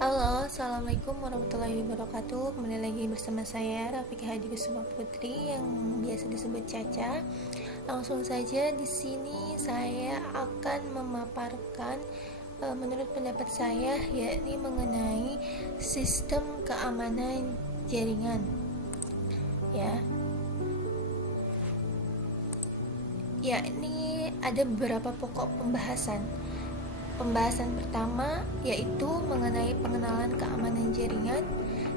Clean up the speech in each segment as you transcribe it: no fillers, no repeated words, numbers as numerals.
Halo, Assalamualaikum warahmatullahi wabarakatuh. Kembali lagi bersama saya Rafiki Hadi Kusuma Putri yang biasa disebut Caca. Langsung saja di sini saya akan memaparkan menurut pendapat saya yakni mengenai sistem keamanan jaringan. Ya. Yakni ada beberapa pokok pembahasan. Pembahasan pertama yaitu mengenai pengenalan keamanan jaringan,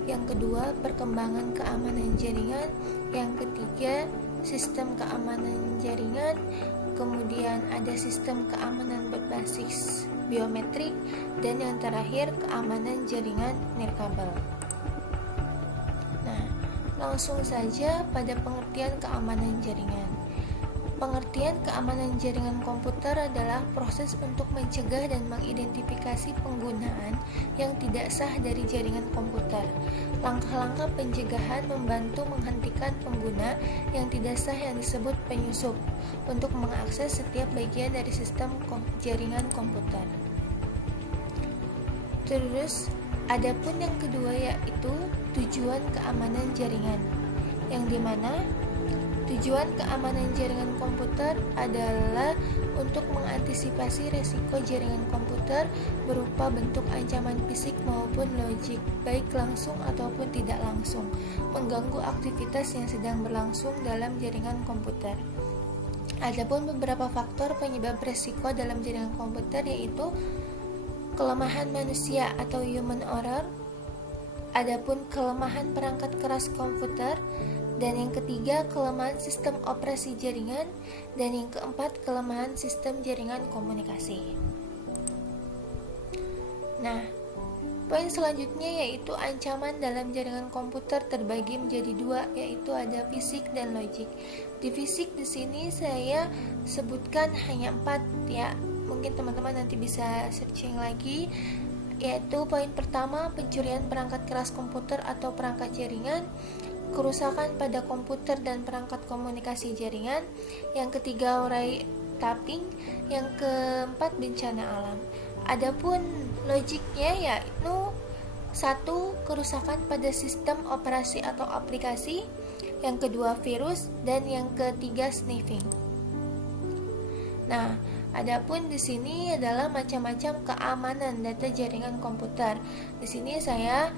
yang kedua perkembangan keamanan jaringan, yang ketiga sistem keamanan jaringan, kemudian ada sistem keamanan berbasis biometrik, dan yang terakhir keamanan jaringan nirkabel. Nah, langsung saja pada pengertian keamanan jaringan. Pengertian keamanan jaringan komputer adalah proses untuk mencegah dan mengidentifikasi penggunaan yang tidak sah dari jaringan komputer. Langkah-langkah pencegahan membantu menghentikan pengguna yang tidak sah yang disebut penyusup untuk mengakses setiap bagian dari sistem jaringan komputer. Terus, adapun yang kedua yaitu tujuan keamanan jaringan, yang dimana tujuan keamanan jaringan komputer adalah untuk mengantisipasi resiko jaringan komputer berupa bentuk ancaman fisik maupun logik, baik langsung ataupun tidak langsung, mengganggu aktivitas yang sedang berlangsung dalam jaringan komputer. Adapun beberapa faktor penyebab resiko dalam jaringan komputer yaitu kelemahan manusia atau human error, adapun kelemahan perangkat keras komputer, dan yang ketiga kelemahan sistem operasi jaringan, dan yang keempat kelemahan sistem jaringan komunikasi. Nah, poin selanjutnya yaitu ancaman dalam jaringan komputer terbagi menjadi dua, yaitu ada fisik dan logik. Di fisik di sini saya sebutkan hanya 4 ya. Mungkin teman-teman nanti bisa searching lagi. Yaitu poin pertama, pencurian perangkat keras komputer atau perangkat jaringan, kerusakan pada komputer dan perangkat komunikasi jaringan, yang ketiga wiretapping, yang keempat bencana alam. Adapun logiknya yaitu 1. Kerusakan pada sistem operasi atau aplikasi, yang kedua virus, dan yang ketiga sniffing. Nah, adapun di sini adalah macam-macam keamanan data jaringan komputer. Di sini saya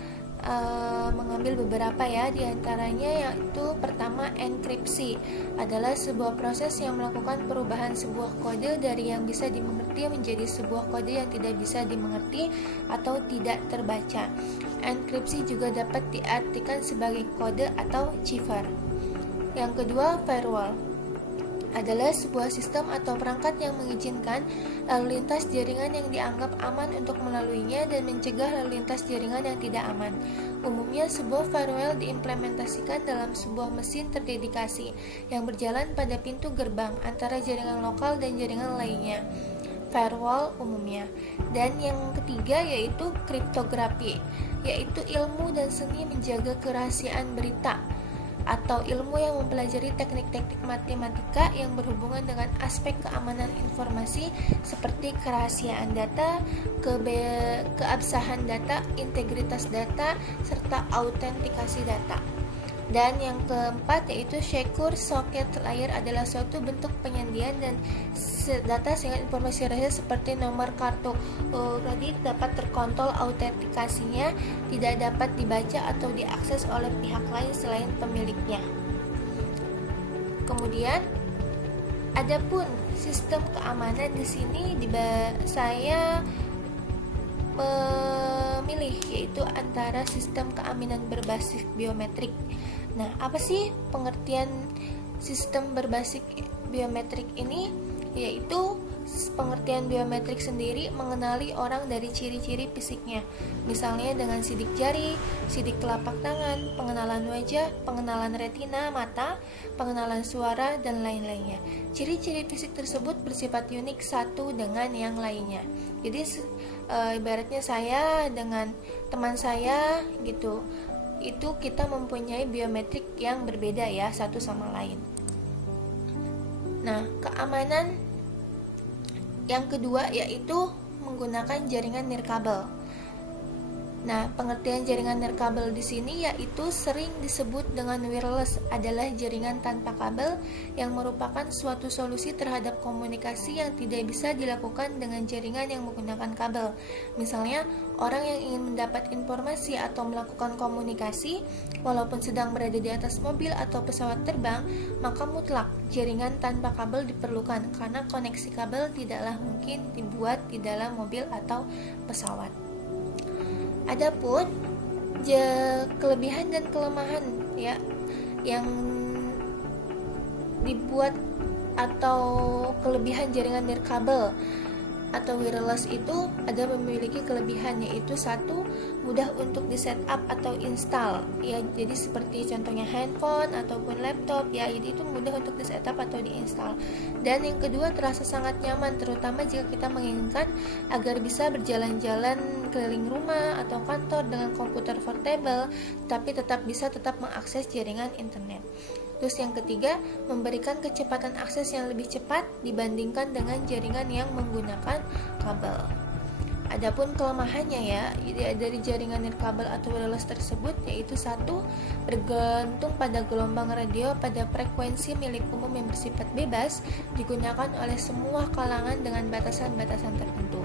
mengambil beberapa ya, diantaranya yaitu pertama, enkripsi adalah sebuah proses yang melakukan perubahan sebuah kode dari yang bisa dimengerti menjadi sebuah kode yang tidak bisa dimengerti atau tidak terbaca. Enkripsi juga dapat diartikan sebagai kode atau cipher. Yang kedua, firewall adalah sebuah sistem atau perangkat yang mengizinkan lalu lintas jaringan yang dianggap aman untuk melaluinya dan mencegah lalu lintas jaringan yang tidak aman. Umumnya, sebuah firewall diimplementasikan dalam sebuah mesin terdedikasi yang berjalan pada pintu gerbang antara jaringan lokal dan jaringan lainnya. Firewall umumnya. Dan yang ketiga yaitu kriptografi, yaitu ilmu dan seni menjaga kerahasiaan berita atau ilmu yang mempelajari teknik-teknik matematika yang berhubungan dengan aspek keamanan informasi seperti kerahasiaan data, keabsahan data, integritas data, serta autentikasi data. Dan yang keempat yaitu secure socket layer adalah suatu bentuk penyandian dan data sehingga informasi rahasia seperti nomor kartu kredit dapat terkontrol, autentikasinya tidak dapat dibaca atau diakses oleh pihak lain selain pemiliknya. Kemudian adapun sistem keamanan di sini saya memilih yaitu antara sistem keamanan berbasis biometrik. Nah, apa sih pengertian sistem berbasis biometrik ini? Yaitu pengertian biometrik sendiri mengenali orang dari ciri-ciri fisiknya, misalnya dengan sidik jari, sidik telapak tangan, pengenalan wajah, pengenalan retina mata, pengenalan suara, dan lain-lainnya. Ciri-ciri fisik tersebut bersifat unik satu dengan yang lainnya. Jadi ibaratnya saya dengan teman saya gitu, itu kita mempunyai biometrik yang berbeda ya satu sama lain. Nah, keamanan yang kedua yaitu menggunakan jaringan nirkabel. Nah, pengertian jaringan nirkabel di sini yaitu sering disebut dengan wireless adalah jaringan tanpa kabel yang merupakan suatu solusi terhadap komunikasi yang tidak bisa dilakukan dengan jaringan yang menggunakan kabel. Misalnya, orang yang ingin mendapat informasi atau melakukan komunikasi walaupun sedang berada di atas mobil atau pesawat terbang, maka mutlak jaringan tanpa kabel diperlukan karena koneksi kabel tidaklah mungkin dibuat di dalam mobil atau pesawat. Adapun kelebihan dan kelemahan ya yang dibuat atau kelebihan jaringan nirkabel atau wireless itu ada memiliki kelebihan, yaitu satu, mudah untuk di setup atau install ya, jadi seperti contohnya handphone ataupun laptop ya, jadi itu mudah untuk di setup atau diinstal. Dan yang kedua, terasa sangat nyaman terutama jika kita menginginkan agar bisa berjalan-jalan keliling rumah atau kantor dengan komputer portable tapi tetap mengakses jaringan internet. Terus yang ketiga, memberikan kecepatan akses yang lebih cepat dibandingkan dengan jaringan yang menggunakan kabel. Adapun kelemahannya ya, dari jaringan nirkabel atau wireless tersebut yaitu satu, bergantung pada gelombang radio pada frekuensi milik umum yang bersifat bebas, digunakan oleh semua kalangan dengan batasan-batasan tertentu.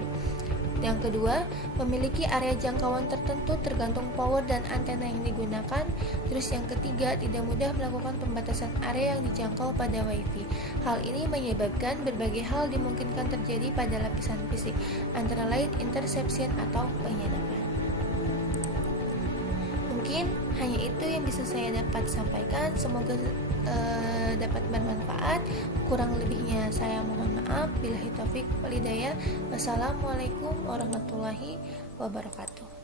Yang kedua, memiliki area jangkauan tertentu tergantung power dan antena yang digunakan. Terus yang ketiga, tidak mudah melakukan pembatasan area yang dijangkau pada WiFi. Hal ini menyebabkan berbagai hal dimungkinkan terjadi pada lapisan fisik, antara lain interception atau penyadapan. Mungkin hanya itu yang bisa saya dapat sampaikan. Semoga dapat bermanfaat. Kurang lebihnya saya mohon maaf. Billahi taufik wal hidayah. Wassalamualaikum warahmatullahi wabarakatuh.